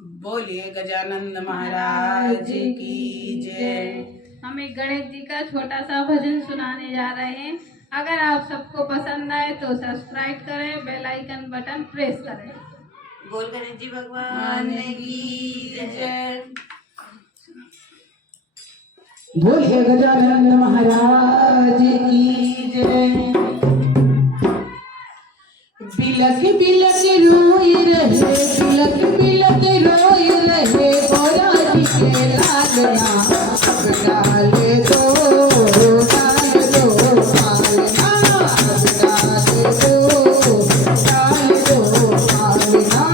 बोलिए गजानंद महाराज की जय। हम एक गणेश जी का छोटा सा भजन सुनाने जा रहे हैं। अगर आप सबको पसंद आए तो सब्सक्राइब करें, बेल आइकन बटन प्रेस करें। बोल गणेश जी भगवान की जय। बोलिए गजानंद महाराज की जय। बिलक बिलक रोई रहे, बिलक बिलक रोई रहे, गोरा जी के लालना अब डाले दो, डाल दो पालना, अब डाल दो, डाल दो पालना।